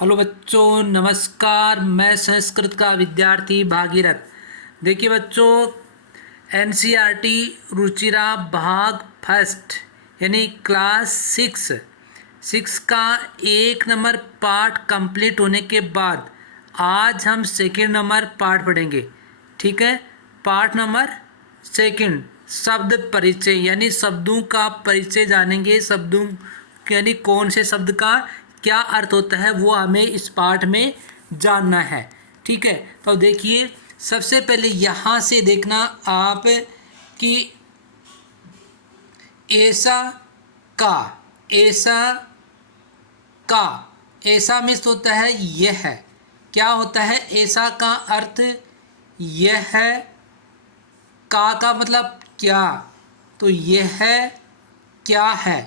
Hello बच्चों, नमस्कार। मैं संस्कृत का विद्यार्थी भागीरथ। देखिए बच्चों, एनसीईआरटी रुचिरा भाग फर्स्ट यानी क्लास सिक्स का 1 नंबर पार्ट कंप्लीट होने के बाद आज हम सेकंड नंबर पार्ट पढ़ेंगे। ठीक है, पार्ट नंबर सेकंड शब्द परिचय यानी शब्दों का परिचय जानेंगे। शब्दों यानी कौन से शब्द का क्या अर्थ होता है वो हमें इस पाठ में जानना है। ठीक है, तो देखिए सबसे पहले यहाँ से देखना आप कि ऐसा का ऐसा मिस होता है यह है। क्या होता है ऐसा का अर्थ? यह है। का मतलब क्या, तो यह है क्या है।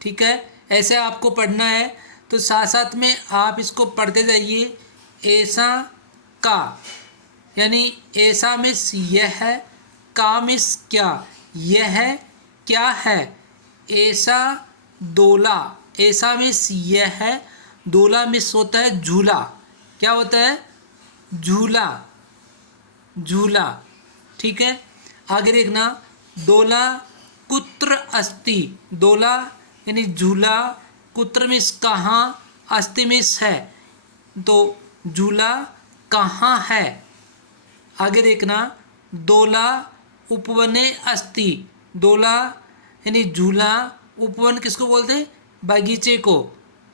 ठीक है, ऐसे आपको पढ़ना है, तो साथ साथ में आप इसको पढ़ते जाइए। ऐसा का यानी ऐसा मिस यह है, का मिस क्या, यह है क्या है। ऐसा दोला, ऐसा मिस यह है, दोला मिस होता है झूला। क्या होता है? झूला, झूला। ठीक है, आगे देखना। दोला कुत्र अस्ति, दोला यानी झूला, कुत्र मिस कहाँ, अस्ति मिस है, तो झूला कहाँ है। आगे देखना। दोला उपवने अस्ति, दोला यानी झूला, उपवन किसको बोलते हैं? बगीचे को।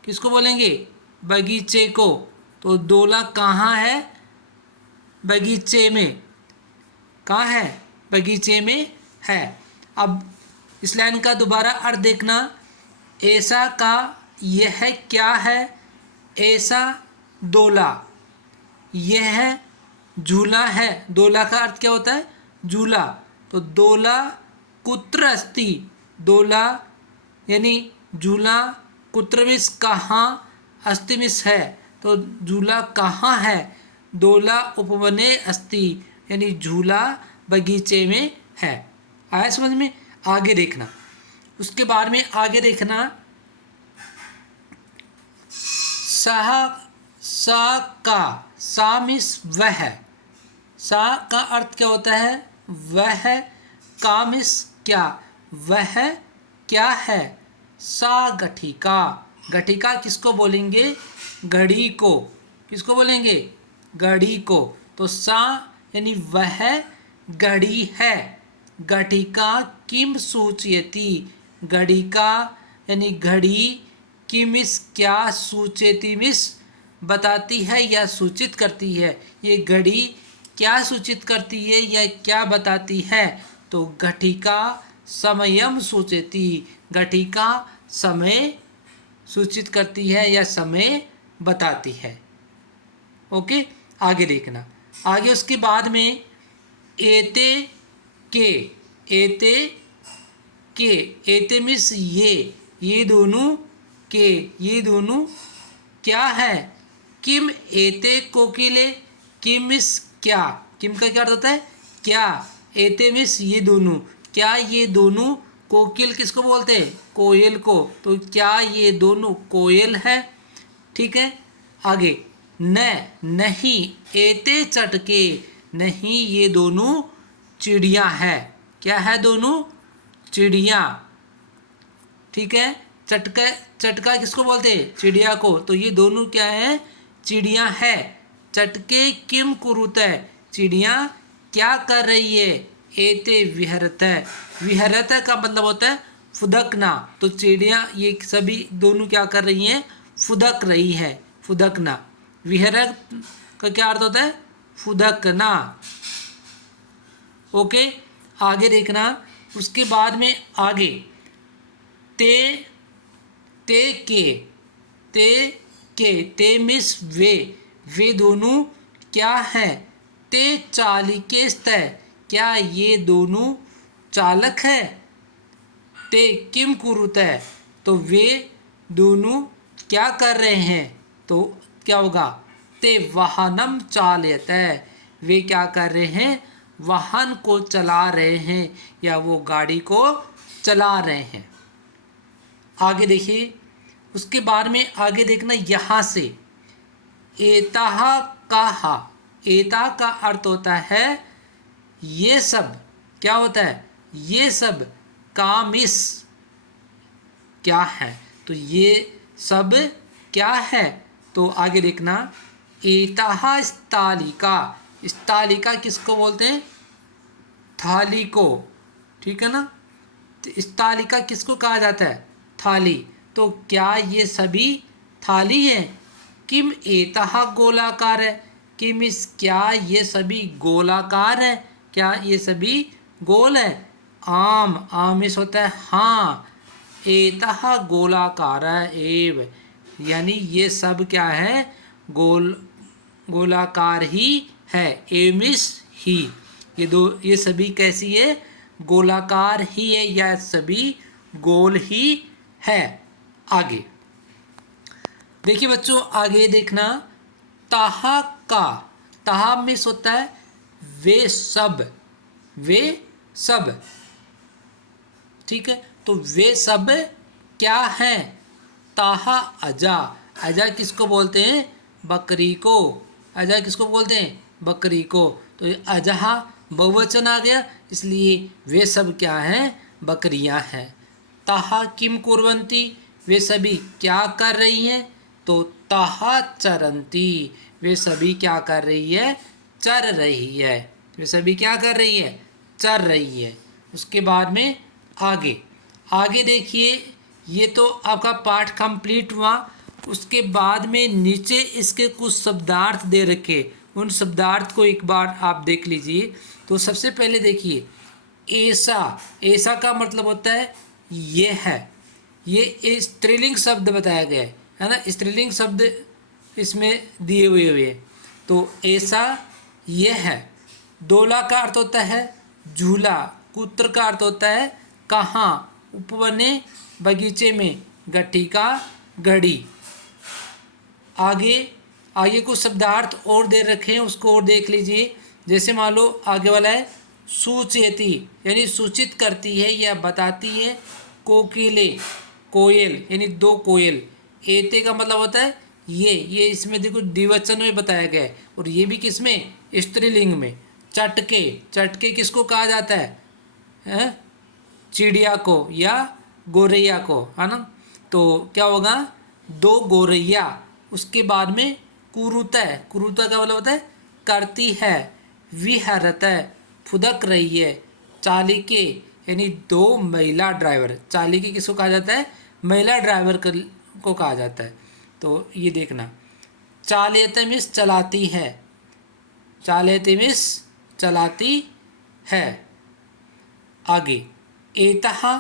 किसको बोलेंगे? बगीचे को। तो दोला कहाँ है? बगीचे में। कहाँ है? बगीचे में है। अब इस लाइन का दोबारा अर्थ देखना। ऐसा का यह है क्या है, ऐसा दोला, यह है झूला है। दोला का अर्थ क्या होता है? झूला। तो दोला कुत्र अस्ति, दोला यानी झूला, कुत्र मिस कहाँ, अस्ति मिस है, तो झूला कहाँ है। दोला उपवने अस्ति यानी झूला बगीचे में है। आया समझ में? आगे देखना। उसके बाद में आगे देखना। सह सा का, सा मिस वह, सा का अर्थ क्या होता है? वह। का मिस क्या, वह क्या है। सा गठिका, गठिका किसको बोलेंगे? घड़ी को। किसको बोलेंगे? घड़ी को। तो सा यानी वह घड़ी है। घटिका किम सूचयति, घड़िका यानी घड़ी, किमिस क्या, सूचयति मिस बताती है या सूचित करती है। ये घड़ी क्या सूचित करती है या क्या बताती है? तो घटिका समयम सूचयति, घटिका समय सूचित करती है या समय बताती है। ओके, आगे देखना। आगे उसके बाद में एते के, एते के, एते मिस ये दोनों के, ये दोनों क्या है। किम एते कोकिले, किम मिस क्या, किम का क्या अर्थ होता है? क्या। एते मिस ये दोनों, क्या ये दोनों कोकिल किसको बोलते हैं? कोयल को। तो क्या ये दोनों कोयल है। ठीक है, आगे। नहीं एते चटके, नहीं ये दोनों चिड़िया है। क्या है? दोनों चिड़िया। ठीक है, चटका, चटका किसको बोलते हैं? चिड़िया को। तो ये दोनों क्या है? चिड़िया है। चटके किम कुरुत है, चिड़िया क्या कर रही है। एते विहरत है, विहरत का मतलब होता है फुदकना। तो चिड़िया ये सभी दोनों क्या कर रही हैं? फुदक रही है, फुदकना। विहरत का क्या अर्थ होता है? फुदकना। ओके, आगे देखना। उसके बाद में आगे ते ते मिस वे दोनों क्या है। ते चालिके स्तः, क्या ये दोनों चालक है। ते किम कुरुत है, तो वे दोनों क्या कर रहे हैं। तो क्या होगा? ते वाहनम चालयत है, वे क्या कर रहे हैं? वाहन को चला रहे हैं या वो गाड़ी को चला रहे हैं। आगे देखिए। उसके बाद में आगे देखना। यहाँ से एताह काहा, एता का अर्थ होता है ये सब, क्या होता है, ये सब कामिस क्या है, तो ये सब क्या है, तो आगे देखना, एताह स्थालिका, स्थालिका किसको बोलते हैं, थाली को, ठीक है ना, तो स्थालिका किसको कहा जाता है, थाली, तो क्या ये सभी थाली है, किम एताह गोलाकार है, किम इस क्या ये सभी गोलाकार है, क्या ये सभी गोल है, आम इस होता है हाँ, एताह गोलाकार एव, यानी ये सब क्या है, गोलाकार ही है, एमिस ही, ये सभी कैसी है, गोलाकार ही है, या सभी गोल ही है। आगे देखिए बच्चों, आगे देखना, ताहा का, ताहा मिस होता है वे सब, वे सब, ठीक है, तो वे सब क्या हैं, ताहा अजा, अजा किसको बोलते हैं, बकरी को, अजा किसको बोलते हैं, बकरी को, तो ये अजहा बहुवचन आ गया, इसलिए वे सब क्या हैं, बकरियां हैं। ताहा किम कुर्वन्ति, वे सभी क्या कर रही हैं, तो ताहा चरंती, वे सभी क्या कर रही है, चर रही है, वे सभी क्या कर रही है, चर रही है। उसके बाद में आगे, आगे देखिए, ये तो आपका पाठ कंप्लीट हुआ। उसके बाद में नीचे इसके कुछ शब्दार्थ दे रखे, उन शब्दार्थ को एक बार आप देख लीजिए। तो सबसे पहले देखिए, ऐसा, ऐसा का मतलब होता है ये है, ये स्त्रीलिंग शब्द बताया गया है ना, स्त्रीलिंग शब्द इसमें दिए हुए हैं। तो ऐसा ये है, दोला का अर्थ होता है झूला, कुत्र का अर्थ होता है कहाँ, उपवने बगीचे में, गट्टी का घड़ी। आगे आगे कुछ शब्दार्थ और दे रखे हैं, उसको और देख लीजिए। जैसे मान लो आगे वाला है सूचयति, यानी सूचित करती है या बताती है, कोकिले, कोयल, यानी दो कोयल। एते का मतलब होता है ये इसमें देखो द्विवचन में बताया गया है, और ये भी किस में, स्त्रीलिंग में। चटके, चटके किसको कहा जाता है, चिड़िया को या गोरैया को, है ना, तो क्या होगा, दो गोरैया। उसके बाद में कुरुता है, कुरुता का मतलब होता है करती है, विहरत है, फुदक रही है, चालिके, यानी दो महिला ड्राइवर, चालिके किसको कहा जाता है, महिला ड्राइवर को कहा जाता है। तो ये देखना, चालयते मिस चलाती है, चालयते मिस चलाती है। आगे एतहा,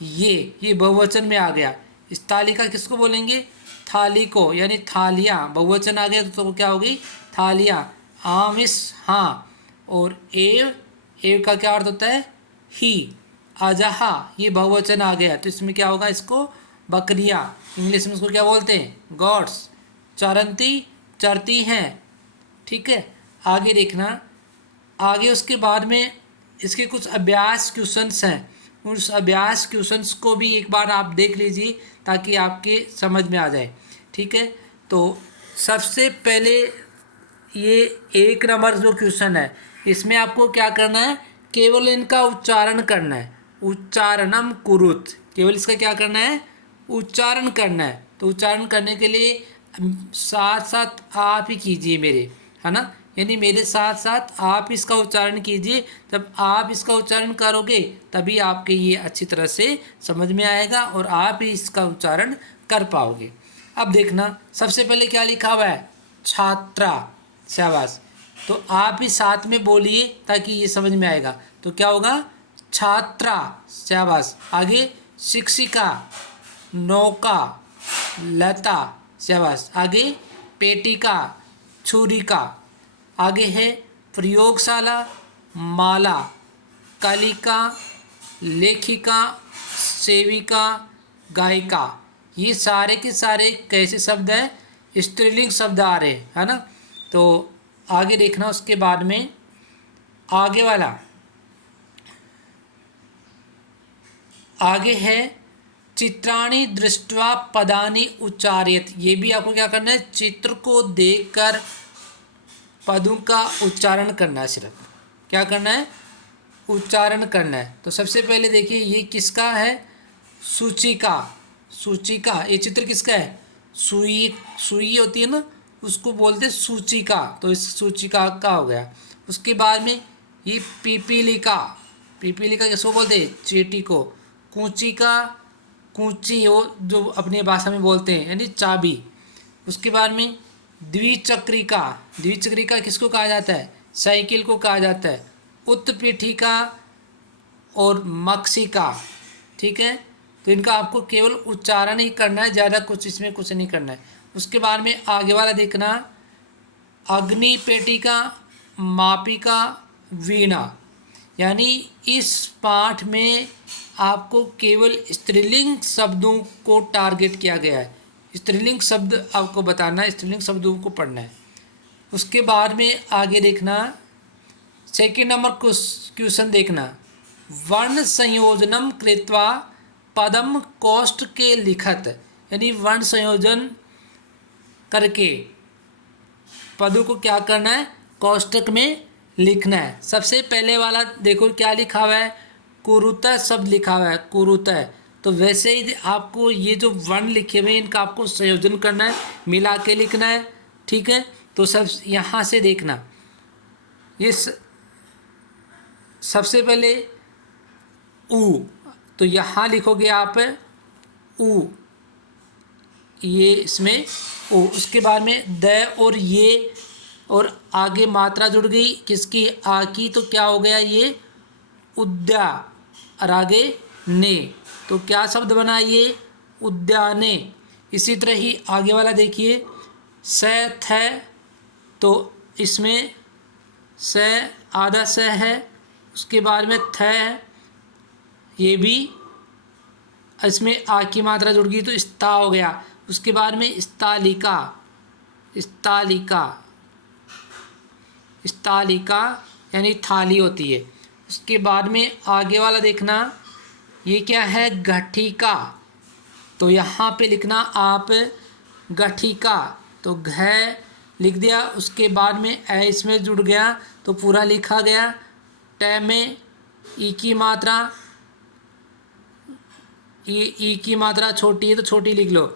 ये बहुवचन में आ गया। इस तालिका किसको बोलेंगे, थाली को, यानी थालियाँ, बहुवचन आ गया तो क्या होगी, थालियाँ। आमिस हाँ, और एव का क्या अर्थ होता है, ही। अजहा, ये बहुवचन आ गया तो इसमें क्या होगा, इसको बकरियाँ, इंग्लिश में इसको क्या बोलते हैं, गॉड्स। चरंती, चरती हैं, ठीक है। आगे देखना, आगे उसके बाद में इसके कुछ अभ्यास क्वेश्चंस हैं, उस अभ्यास क्वेश्चंस को भी एक बार आप देख लीजिए ताकि आपके समझ में आ जाए, ठीक है। तो सबसे पहले ये 1 नंबर जो क्वेश्चन है, इसमें आपको क्या करना है, केवल इनका उच्चारण करना है, उच्चारणम कुरुत, केवल इसका क्या करना है, उच्चारण करना है। तो उच्चारण करने के लिए साथ साथ आप ही कीजिए मेरे, है ना, यानी मेरे साथ साथ आप इसका उच्चारण कीजिए। जब आप इसका उच्चारण करोगे तभी आपके ये अच्छी तरह से समझ में आएगा और आप ही इसका उच्चारण कर पाओगे। अब देखना, सबसे पहले क्या लिखा हुआ है, छात्रा, शाबाश। तो आप ही साथ में बोलिए ताकि ये समझ में आएगा। तो क्या होगा, छात्रा, शाबाश। आगे शिक्षिका, नौका, लता, शाबाश। आगे पेटिका, छुरिका। आगे है प्रयोगशाला, माला, कालिका, लेखिका, सेविका, गायिका। ये सारे के सारे कैसे शब्द हैं, स्त्रीलिंग शब्द आ रहे हैं, है ना। तो आगे देखना, उसके बाद में आगे वाला, आगे है चित्राणि दृष्ट्वा पदानि उच्चारयेत्, ये भी आपको क्या करना है, चित्र को देखकर पदों का उच्चारण करना है। सिर्फ क्या करना है, उच्चारण करना है। तो सबसे पहले देखिए ये किसका है, सूचिका। सूचिका, ये चित्र किसका है, सुई, सुई होती है ना, उसको बोलते हैं सूचिका, तो इस सूचिका का हो गया। उसके बाद में ये पिपीलिका, पिपीलिका किसको बोलते हैं, चींटी को। कूचिका, कूची हो जो अपनी भाषा में बोलते हैं, यानी चाबी। उसके बाद में द्विचक्रिका, द्विचक्रिका किसको कहा जाता है, साइकिल को कहा जाता है। उत्पीठिका और मक्षिका, ठीक है। तो इनका आपको केवल उच्चारण ही करना है, ज़्यादा कुछ इसमें कुछ नहीं करना है। उसके बाद में आगे वाला देखना, अग्निपेटिका, मापिका, वीणा, यानी इस पाठ में आपको केवल स्त्रीलिंग शब्दों को टारगेट किया गया है। स्त्रीलिंग शब्द आपको बताना है, स्त्रीलिंग शब्दों को पढ़ना है। उसके बाद में आगे देखना, सेकेंड नंबर क्वेश्चन देखना, वर्ण संयोजनम कृत्वा पदम कोष्ठ के लिखत, यानी वर्ण संयोजन करके पदों को क्या करना है, कोष्ठक में लिखना है। सबसे पहले वाला देखो क्या लिखा हुआ है, कुरुतः शब्द लिखा हुआ है, कुरुतः। तो वैसे ही आपको ये जो वर्ण लिखे हुए हैं इनका आपको संयोजन करना है, मिला के लिखना है, ठीक है। तो सब यहाँ से देखना, ये सबसे पहले ऊ, तो यहाँ लिखोगे आप ऊ, ये इसमें ओ। उसके बाद में द और ये, और आगे मात्रा जुड़ गई किसकी, आ की, तो क्या हो गया ये उद्या, और आगे ने, तो क्या शब्द बना ये उद्याने। इसी तरह ही आगे वाला देखिए, स थ, तो इसमें स आधा स है, उसके बाद में थ है, ये भी इसमें आ की मात्रा जुड़ गई तो स्ता हो गया। उसके बाद में स्तालिका, स्तालिका, स्तालिका यानी थाली होती है। उसके बाद में आगे वाला देखना, ये क्या है, गठिका, तो यहाँ पे लिखना आप गठिका, तो घ लिख दिया। उसके बाद में ए इसमें जुड़ गया तो पूरा लिखा गया। ट में ई की मात्रा, ई की मात्रा छोटी है तो छोटी लिख लो,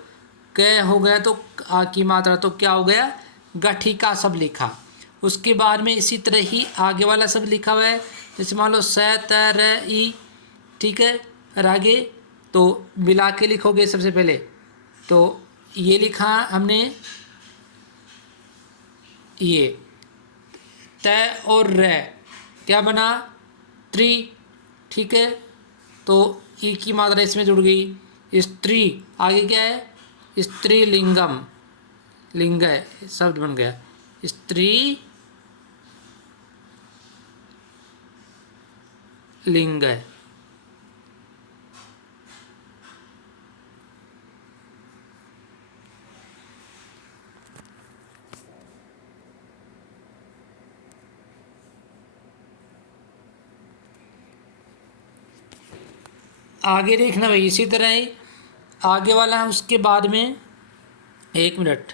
क हो गया तो आ की मात्रा, तो क्या हो गया गठिका सब लिखा। उसके बाद में इसी तरह ही आगे वाला सब लिखा हुआ है, जैसे मान लो स त र ई, ठीक है। और आगे तो मिला के लिखोगे। सबसे पहले तो ये लिखा हमने, ये त और र क्या बना त्रि, ठीक है। तो ई की मात्रा इसमें जुड़ गई। स्त्री, आगे क्या है स्त्रीलिंगम, लिंग है, शब्द बन गया स्त्री लिंग है। आगे देखना भाई, इसी तरह ही आगे वाला है। उसके बाद में एक मिनट,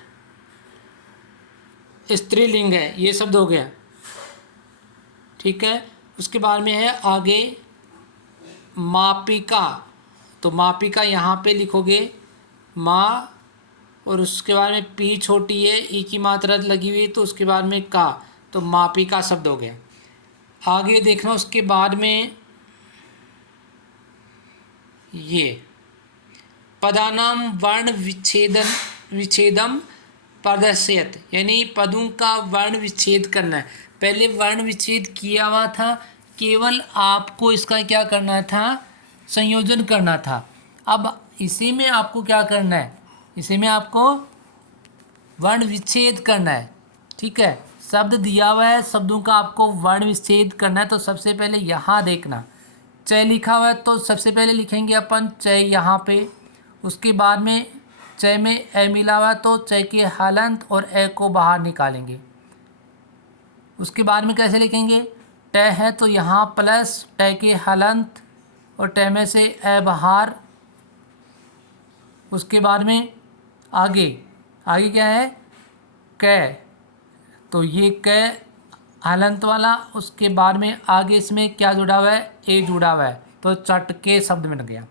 स्त्रीलिंग है, ये शब्द हो गया, ठीक है। उसके बाद में है आगे मापिका, तो मापिका यहाँ पे लिखोगे माँ, और उसके बाद में पी छोटी है, ई की मात्रा लगी हुई है, तो उसके बाद में का, तो मापिका शब्द हो गया। आगे देखना, उसके बाद में ये पदानाम वर्ण विच्छेदम प्रदर्शयत, यानी पदों का वर्ण विच्छेद करना है। पहले वर्ण विच्छेद किया हुआ था, केवल आपको इसका क्या करना था, संयोजन करना था। अब इसी में आपको क्या करना है, इसी में आपको वर्ण विच्छेद करना है, ठीक है। शब्द दिया हुआ है, शब्दों का आपको वर्ण विच्छेद करना है। तो सबसे पहले यहाँ देखना, चय लिखा हुआ है तो सबसे पहले लिखेंगे अपन चय यहाँ पे। उसके बाद में चय में ए मिला हुआ है तो चय के हलंत और ए को बाहर निकालेंगे। उसके बाद में कैसे लिखेंगे, ट है तो यहाँ प्लस ट के हलंत और ट में से ए बाहर, उसके बाद में आगे आगे क्या है, कै, तो ये कै हलंत वाला, उसके बाद में आगे इसमें क्या जुड़ा हुआ है, ए जुड़ा हुआ है, तो चटके शब्द बन गया।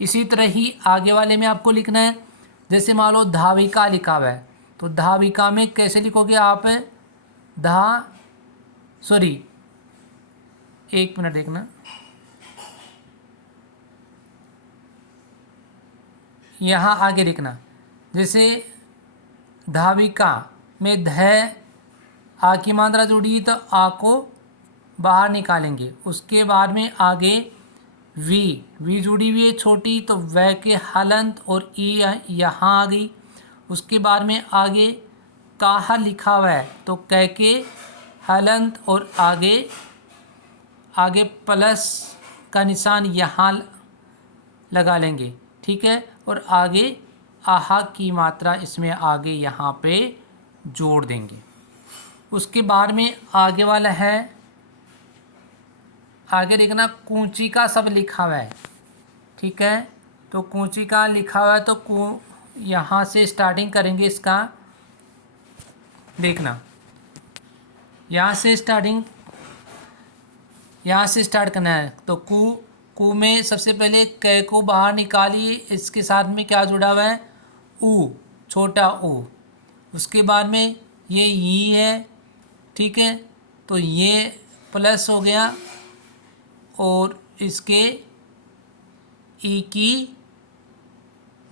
इसी तरह ही आगे वाले में आपको लिखना है, जैसे मान लो धाविका लिखा हुआ है, तो धाविका में कैसे लिखोगे आप, एक मिनट देखना, यहाँ आगे लिखना, जैसे धाविका में ध आ की मात्रा जुड़ी तो आ को बाहर निकालेंगे। उसके बाद में आगे वी जुड़ी हुई है छोटी, तो वह के हलंत और ई यहाँ आ गई। उसके बाद में आगे काहा लिखा हुआ है, तो कह के हलंत और आगे प्लस का निशान यहाँ लगा लेंगे, ठीक है। और आगे आहा की मात्रा इसमें आगे यहाँ पे जोड़ देंगे। उसके बाद में आगे वाला है, आगे देखना कूंची का सब लिखा हुआ है, ठीक है। तो कूंची का लिखा हुआ है, तो यहाँ से स्टार्टिंग करेंगे इसका, देखना यहाँ से स्टार्ट करना है। तो कू में सबसे पहले कै को बाहर निकालिए, इसके साथ में क्या जुड़ा हुआ है, ऊ, छोटा ऊ। उसके बाद में ये ई है, ठीक है, तो ये प्लस हो गया और इसके ई की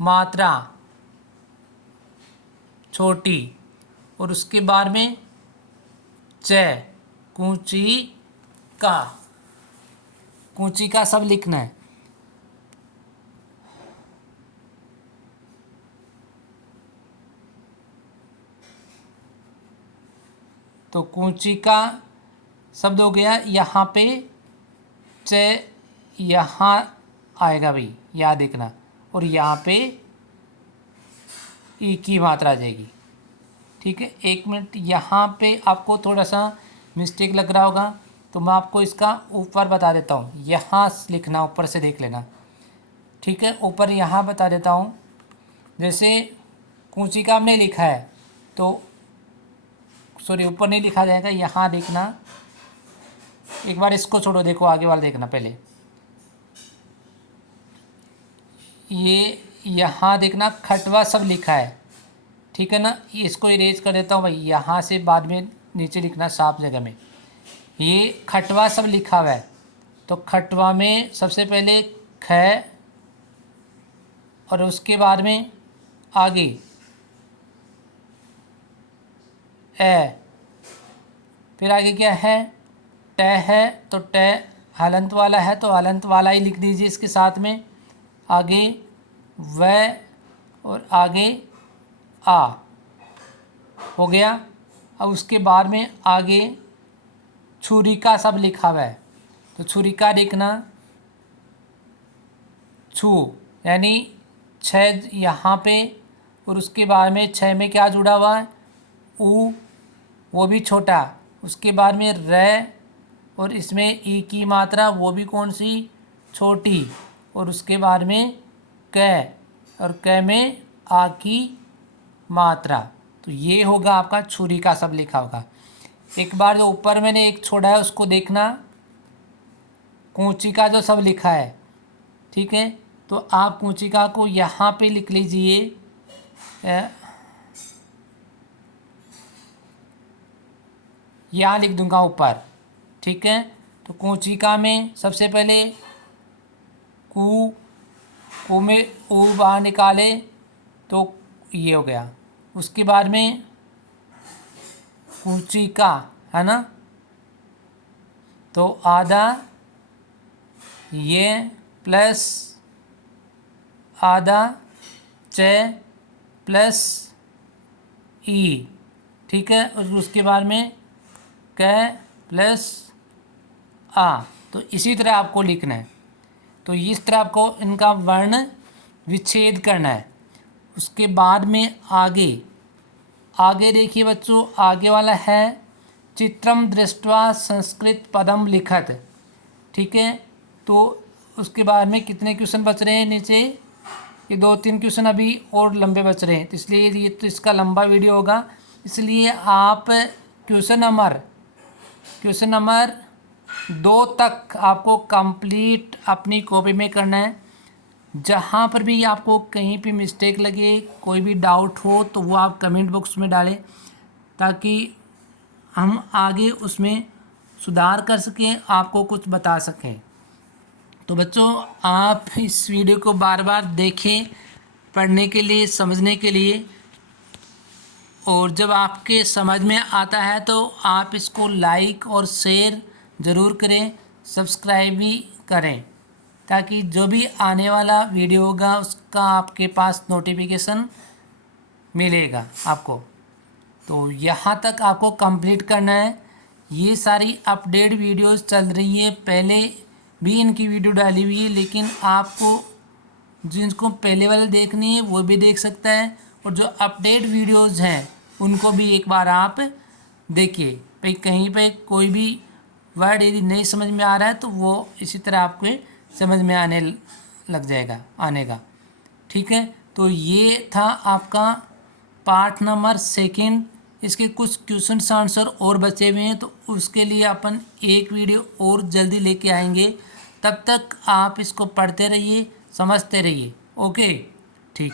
मात्रा छोटी, और उसके बाद में च, कूंची का सब लिखना है। तो कूंची का शब्द हो गया, यहाँ पे च यहाँ आएगा भाई, याद देखना, और यहाँ पे ई की मात्रा आ जाएगी, ठीक है। एक मिनट, यहाँ पे आपको थोड़ा सा मिस्टेक लग रहा होगा, तो मैं आपको इसका ऊपर बता देता हूँ, यहाँ लिखना, ऊपर से देख लेना, ठीक है। ऊपर यहाँ बता देता हूँ, जैसे कूंची का हमने लिखा है, तो सॉरी ऊपर नहीं लिखा जाएगा, यहाँ देखना, एक बार इसको छोड़ो, देखो आगे वाला देखना पहले, ये यहाँ देखना खटवा सब लिखा है, ठीक है ना। इसको इरेज कर देता हूँ भाई, यहाँ से बाद में नीचे लिखना साफ जगह में, ये खटवा सब लिखा हुआ है। तो खटवा में सबसे पहले ख, और उसके बाद में आगे ए, फिर आगे क्या है, ट है, तो ट हलंत वाला है, तो हलंत वाला ही लिख दीजिए इसके साथ में, आगे व और आगे आ हो गया। अब उसके बाद में आगे छुरी का सब लिखा हुआ है, तो छुरी का देखना, छू यानी छः यहाँ पे, और उसके बाद में छः में क्या जुड़ा हुआ है, ऊ, वो भी छोटा। उसके बाद में र, और इसमें ई की मात्रा वो भी कौन सी, छोटी। और उसके बाद में कै, और कै में आ की मात्रा। तो ये होगा आपका छुरी का सब लिखा होगा। एक बार जो ऊपर मैंने एक छोड़ा है उसको देखना, कूंची का जो सब लिखा है, ठीक है। तो आप कूंचिका को यहाँ पे लिख लीजिए, यहाँ लिख दूंगा ऊपर, ठीक है। तो कूंचिका में सबसे पहले कू में ऊ बाहर निकाले, तो ये हो गया। उसके बाद में कूंचिका है ना, तो आधा ये प्लस आधा च प्लस ई, ठीक है। और उसके बाद में क प्लस आ, तो इसी तरह आपको लिखना है। तो इस तरह आपको इनका वर्ण विच्छेद करना है। उसके बाद में आगे देखिए बच्चों, आगे वाला है चित्रम दृष्ट्वा संस्कृत पदम लिखत, ठीक है। तो उसके बाद में कितने क्वेश्चन बच रहे हैं नीचे, ये 2-3 क्वेश्चन अभी और लंबे बच रहे हैं, तो इसलिए ये तो इसका लंबा वीडियो होगा। इसलिए आप क्वेश्चन नंबर 2 तक आपको कंप्लीट अपनी कॉपी में करना है। जहाँ पर भी आपको कहीं भी मिस्टेक लगे, कोई भी डाउट हो, तो वो आप कमेंट बॉक्स में डालें, ताकि हम आगे उसमें सुधार कर सकें, आपको कुछ बता सकें। तो बच्चों, आप इस वीडियो को बार बार देखें, पढ़ने के लिए, समझने के लिए, और जब आपके समझ में आता है तो आप इसको लाइक और शेयर ज़रूर करें, सब्सक्राइब भी करें, ताकि जो भी आने वाला वीडियो होगा उसका आपके पास नोटिफिकेशन मिलेगा आपको। तो यहाँ तक आपको कंप्लीट करना है। ये सारी अपडेट वीडियोस चल रही है, पहले भी इनकी वीडियो डाली हुई है, लेकिन आपको जिनको पहले वाले देखनी है वो भी देख सकता है, और जो अपडेट वीडियोस हैं उनको भी एक बार आप देखिए। भाई कहीं पे कोई भी वर्ड यदि नहीं समझ में आ रहा है तो वो इसी तरह आपको समझ में आने लग जाएगा, आनेगा। ठीक है, तो ये था आपका पार्ट नंबर 2। इसके कुछ क्वेश्चन आंसर और बचे हुए हैं, तो उसके लिए अपन एक वीडियो और जल्दी लेके आएंगे। तब तक आप इसको पढ़ते रहिए, समझते रहिए। ओके, ठीक।